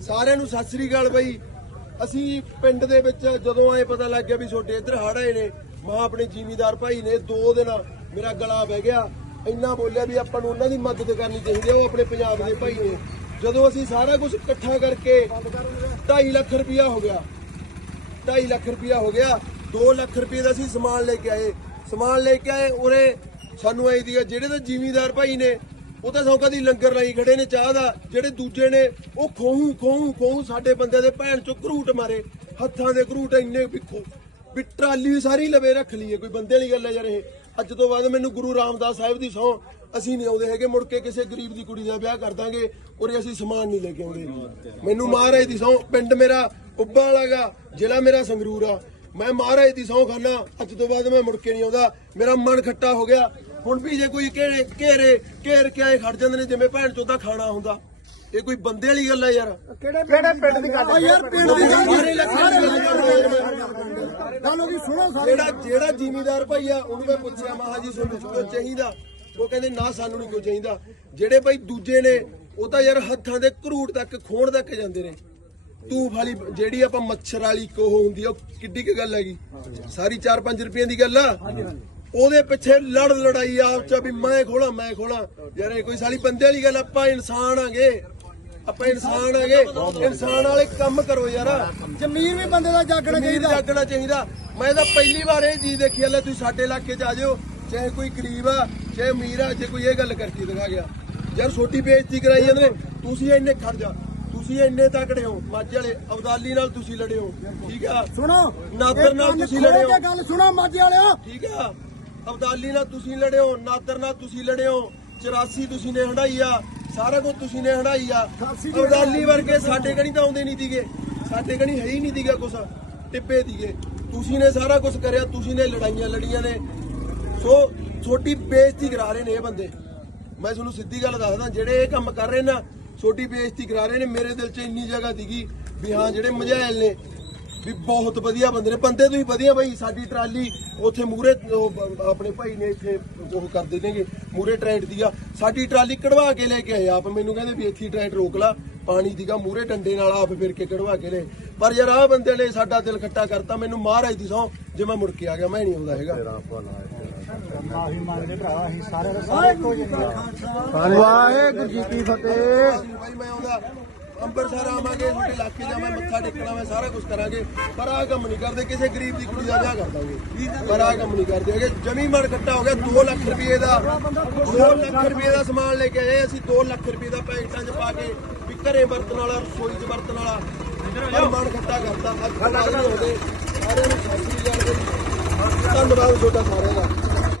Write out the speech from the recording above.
ਸਾਰਿਆਂ ਨੂੰ ਸਤਿ ਸ੍ਰੀ ਅਕਾਲ ਬਈ। ਅਸੀਂ ਪਿੰਡ ਦੇ ਵਿੱਚ ਜਦੋਂ ਆਏ ਪਤਾ ਲੱਗ ਗਿਆ ਵੀ ਛੋਟੇ ਇੱਧਰ ਹੜ ਆਏ ਨੇ। ਮਾਂ ਆਪਣੇ ਜ਼ਿਮੀਦਾਰ ਭਾਈ ਨੇ ਦੋ ਦਿਨ ਮੇਰਾ ਗਲਾ ਬਹਿ ਗਿਆ। ਇੰਨਾ ਬੋਲਿਆ ਵੀ ਆਪਾਂ ਨੂੰ ਉਹਨਾਂ ਦੀ ਮਦਦ ਕਰਨੀ ਚਾਹੀਦੀ ਹੈ ਉਹ ਆਪਣੇ ਪੰਜਾਬ ਦੇ ਭਾਈ ਨੇ। ਜਦੋਂ ਅਸੀਂ ਸਾਰਾ ਕੁਝ ਇਕੱਠਾ ਕਰਕੇ 2.5 ਲੱਖ ਰੁਪਇਆ ਹੋ ਗਿਆ। 2.5 ਲੱਖ ਰੁਪਇਆ ਹੋ ਗਿਆ। 2 ਲੱਖ ਰੁਪਏ ਦਾ ਅਸੀਂ ਸਮਾਨ ਲੈ ਕੇ ਆਏ। ਸਮਾਨ ਲੈ ਕੇ ਆਏ ਉਰੇ ਸਾਨੂੰ ਆਈ ਦੀ ਜਿਹੜੇ ਤਾਂ ਜ਼ਿਮੀਦਾਰ ਭਾਈ ਨੇ ਉਹ ਤਾਂ ਸੌਕਾ ਦੀ ਲੰਗਰ ਲਾਈ ਖੜੇ ਨੇ, ਚਾਹ ਦਾ। ਜਿਹੜੇ ਦੂਜੇ ਨੇ, ਉਹ ਖੋਹੂ ਖੋਹੂ ਖੋਹੂ ਸਾਡੇ ਬੰਦੇ ਦੇ ਭੈਣ ਚੋਂ ਘਰੂਟ ਮਾਰੇ। ਹੱਥਾਂ ਦੇ ਘਰੂਟ ਇੰਨੇ ਵਿਖੋ ਵੀ ਟਰਾਲੀ ਵੀ ਸਾਰੀ ਲਵੇ ਰੱਖ ਲਈਏ, ਕੋਈ ਬੰਦੇ ਵਾਲੀ ਗੱਲ ਹੈ ਯਾਰ ਇਹ। ਅੱਜ ਤੋਂ ਬਾਅਦ ਮੈਨੂੰ ਗੁਰੂ ਰਾਮਦਾਸ ਸਾਹਿਬ ਦੀ ਸਹੁੰ ਅਸੀਂ ਨਹੀਂ ਆਉਂਦੇ ਹੈਗੇ, ਮੁੜ ਕੇ ਕਿਸੇ ਗਰੀਬ ਦੀ ਕੁੜੀ ਦਾ ਵਿਆਹ ਕਰ ਦਾਂਗੇ ਔਰ ਅਸੀਂ ਸਮਾਨ ਨਹੀਂ ਲੈ ਕੇ ਆਉਂਦੇ। ਮੈਨੂੰ ਮਹਾਰਾਜ ਦੀ ਸਹੁੰ ਪਿੰਡ ਮੇਰਾ ਉੱਬਾ ਵਾਲਾਗਾ, ਜ਼ਿਲ੍ਹਾ ਮੇਰਾ ਸੰਗਰੂਰ ਆ। ਮੈਂ ਮਹਾਰਾਜ ਦੀ ਸਹੁੰ ਖਾਨਾ, ਅੱਜ ਤੋਂ ਬਾਅਦ ਮੈਂ ਮੁੜ ਕੇ ਨਹੀਂ ਆਉਂਦਾ। ਮੇਰਾ ਮਨ ਖੱਟਾ ਹੋ ਗਿਆ। ਹੁਣ ਵੀ ਜੇ ਕੋਈ ਘੇਰੇ ਘੇਰੇ ਘੇਰ ਕੇ ਆਏ ਖੜ ਜਾਂਦੇ ਨੇ ਜਿਵੇਂ ਭੈਣ ਚੋਦਾ ਖਾਣਾ ਹੁੰਦਾ। ਇਹ ਕੋਈ ਬੰਦੇ ਵਾਲੀ ਗੱਲ ਆ ਯਾਰ। ਕਿਹੜੇ ਪਿੰਡ ਦੀ ਗੱਲ ਯਾਰ ਪਿੰਡ ਦੀ ਗੱਲ ਸਾਰੇ ਲੱਖਾਂ ਦੀ ਗੱਲ ਕਰਦੇ ਨੇ। ਗੱਲ ਹੋ ਗਈ ਸੁਣੋ ਸਾਰੇ। ਜਿਹੜਾ ਜਿਹੜਾ ਜ਼ਿਮੀਦਾਰ ਭਾਈ ਆ ਉਹਨੂੰ ਮੈਂ ਪੁੱਛਿਆ ਮਹਾ ਜੀ ਤੁਹਾਨੂੰ ਕਿਉਂ ਚਾਹੀਦਾ। ਉਹ ਕਹਿੰਦੇ ਨਾ ਸਾਨੂੰ ਨਹੀਂ ਕੋਈ ਚਾਹੀਦਾ। ਜਿਹੜੇ ਭਾਈ ਦੂਜੇ ਨੇ ਉਹ ਤਾਂ ਯਾਰ ਹੱਥਾਂ ਦੇ ਘਰੂਟ ਤੱਕ ਖੋਣ ਤੱਕ ਜਾਂਦੇ ਨੇ। ਤੂੰ ਵਾਲੀ ਜਿਹੜੀ ਆਪਾਂ ਮੱਛਰ ਵਾਲੀ ਕੋਹ ਹੁੰਦੀ ਆ ਉਹ ਕਿੱਡੀ ਕੁ ਗੱਲ ਹੈਗੀ? ਸਾਰੀ 4-5 ਰੁਪਏ ਦੀ ਗੱਲ ਆ? ਉਹਦੇ ਪਿੱਛੇ ਲੜ ਲੜਾਈ ਆਪ ਚ ਵੀ ਮੈਂ ਖੋਲਾਂ ਮੈਂ ਖੋਲਾਂ। ਯਾਰ ਇਹ ਕੋਈ ਸਾਲੀ ਬੰਦੇ ਵਾਲੀ ਗੱਲ ਆਪਾਂ ਇਨਸਾਨ ਆਂਗੇ। ਆਪਾਂ ਇਨਸਾਨ ਆਂਗੇ। ਇਨਸਾਨ ਵਾਲੇ ਕੰਮ ਕਰੋ ਯਾਰ। ਜ਼ਮੀਰ ਵੀ ਬੰਦੇ ਦਾ ਜਾਗਣਾ ਚਾਹੀਦਾ। ਜਾਗਣਾ ਚਾਹੀਦਾ। ਮੈਂ ਤਾਂ ਪਹਿਲੀ ਵਾਰ ਇਹ ਚੀਜ਼ ਦੇਖੀ ਆ ਲੈ ਤੁਸੀਂ ਸਾਡੇ ਇਲਾਕੇ 'ਚ ਆ ਜਿਓ। ਚਾਹੇ ਕੋਈ ਗਰੀਬ ਆ ਚਾਹੇ ਅਮੀਰ ਆ ਜੇ ਕੋਈ ਇਹ ਗੱਲ ਕਰਤੀ ਦਿਖਾ ਗਿਆ। ਯਾਰ ਛੋਟੀ ਬੇਇੱਜ਼ਤੀ ਕਰਾਈ ਜਾਂਦੇ ਨੇ। ਤੁਸੀਂ ਇੰਨੇ ਖੜ ਜਾ। ਤੁਸੀਂ ਇੰਨੇ ਤਕੜੇ ਹੋ। ਮੱਝ ਵਾਲੇ ਅਬਦਾਲੀ ਨਾਲ ਤੁਸੀਂ ਲੜੇ ਹੋ ਠੀਕ ਆ? ਸੁਣੋ। ਨਾਦਰ ਨਾਲ ਤੁਸੀਂ ਖੋਲ ਲੜੇ ਕੇ ਹੋ। ਗੱਲ ਸੁਣੋ ਮਾਝੇ ਵਾਲਿਓ। ਠੀਕ ਆ? ਅਬਦਾਲੀ ਨਾਲ ਤੁਸੀਂ ਲੜੇ ਹੋ ਨਾਦਰ ਨਾਲ ਤੁਸੀਂ ਲੜੇ ਹੋ 84 ਤੁਸੀਂ ਨੇ ਹੰਡਾਈ ਆ ਸਾਰਾ ਕੁਝ ਤੁਸੀਂ ਨੇ ਹੰਡਾਈ ਆ। ਅਬਦਾਲੀ ਵਰਗੇ ਸਾਡੇ ਕਣੀ ਤਾਂ ਆਉਂਦੇ ਨਹੀਂ ਦੀਗੇ ਸਾਡੇ ਕਣੀ ਹੈ ਹੀ ਨਹੀਂ ਦੀਗਾ ਕੁਛ ਟਿੱਪੇ ਦੀਗੇ ਤੁਸੀਂ ਨੇ ਸਾਰਾ ਕੁਝ ਕਰਿਆ ਤੁਸੀਂ ਨੇ ਲੜਾਈਆਂ ਲੜੀਆਂ ਨੇ। ਸੋ ਛੋਟੀ ਬੇਇੱਜ਼ਤੀ ਕਰਾ ਰਹੇ ਨੇ ਇਹ ਬੰਦੇ। ਮੈਂ ਤੁਹਾਨੂੰ ਸਿੱਧੀ ਗੱਲ ਦੱਸਦਾ ਜਿਹੜੇ ਇਹ ਕੰਮ ਕਰ ਰਹੇ ਨਾ ਛੋਟੀ ਬੇਇੱਜ਼ਤੀ ਕਰਾ ਰਹੇ ਨੇ ਮੇਰੇ ਦਿਲ 'ਚ ਇੰਨੀ ਜਗ੍ਹਾ ਦੀਗੀ ਵੀ ਹਾਂ ਜਿਹੜੇ ਮਝੈਲ ਨੇ ਵੀ ਬਹੁਤ ਵਧੀਆ ਬੰਦੇ ਨੇ ਬੰਦੇ ਤੁਸੀਂ ਵਧੀਆ ਬਾਈ ਸਾਡੀ ਟਰਾਲੀ ਉੱਥੇ ਮੂਰੇ ਆਪਣੇ ਭਾਈ ਨੇ ਇੱਥੇ ਉਹ ਕਰਦੇ ਨੇਗੇ ਮੂਰੇ ਟਰੈਂਟ ਦੀਗਾ ਸਾਡੀ ਟਰਾਲੀ ਕਢਵਾ ਕੇ ਲੈ ਕੇ ਆਏ ਆਪ ਮੈਨੂੰ ਕਹਿੰਦੇ ਵੀ ਇੱਥੇ ਟਰੈਂਟ ਰੋਕ ਲਾ ਪਾਣੀ ਦੀਗਾ ਮੂਰੇ ਡੰਡੇ ਨਾਲ ਆਪ ਫਿਰ ਕੇ ਕਢਵਾ ਕੇ ਲੈ। ਪਰ ਯਾਰ ਆਹ ਬੰਦੇ ਨੇ ਸਾਡਾ ਦਿਲ ਖੱਟਾ ਕਰਤਾ ਮੈਨੂੰ ਮਹਾਰਾਜ ਦੀ ਸਹੁੰ ਜੇ ਮੈਂ ਮੁੜ ਕੇ ਆ ਗਿਆ ਮੈਂ ਨਹੀਂ ਆਉਂਦਾ ਹੈਗਾ। ਮਾਫੀ ਮੰਗਦੇ ਭਰਾ ਅਸੀਂ ਸਾਰੇ ਦੇ ਸਾਰੇ ਇੱਕੋ ਜਿਹੇ ਵਾਹਿਗੁਰੂ ਜੀ ਕੀ ਫਤਿਹ। ਭਾਈ ਮੈਂ ਆਉਂਦਾ ਅੰਮ੍ਰਿਤਸਰ ਆਵਾਂਗੇ ਤੁਹਾਡੇ ਇਲਾਕੇ ਜਾਵਾਂ ਮੱਥਾ ਟੇਕਣਾ ਮੈਂ ਸਾਰਾ ਕੁਝ ਕਰਾਂਗੇ। ਪਰ ਆਹ ਕੰਮ ਨਹੀਂ ਕਰਦੇ, ਕਿਸੇ ਗਰੀਬ ਦੀ ਕੁੜੀ ਦਾ ਵਿਆਹ ਕਰ ਦਾਂਗੇ। ਪਰ ਆਹ ਕੰਮ ਨਹੀਂ ਕਰਦੇ ਹੈਗੇ। ਜਮੀ ਮਨ ਇਕੱਠਾ ਹੋ ਗਿਆ 2 ਲੱਖ ਰੁਪਏ ਦਾ 2 ਲੱਖ ਰੁਪਏ ਦਾ ਸਮਾਨ ਲੈ ਕੇ ਆਏ ਅਸੀਂ 2 ਲੱਖ ਰੁਪਏ ਦਾ ਪੈਕਟਾਂ 'ਚ ਪਾ ਕੇ ਵੀ ਘਰੇ ਵਰਤਣ ਵਾਲਾ, ਰਸੋਈ 'ਚ ਵਰਤਣ ਵਾਲਾ ਪਰ ਮਨ ਇਕੱਠਾ ਕਰਦਾ ਅੱਜ ਤੋਂ ਬਾਅਦ ਨਹੀਂ ਸਾਰਿਆਂ ਨੂੰ ਸਤਿ ਸ੍ਰੀ ਅਕਾਲ ਧੰਨਵਾਦ ਤੁਹਾਡਾ ਸਾਰਿਆਂ ਦਾ।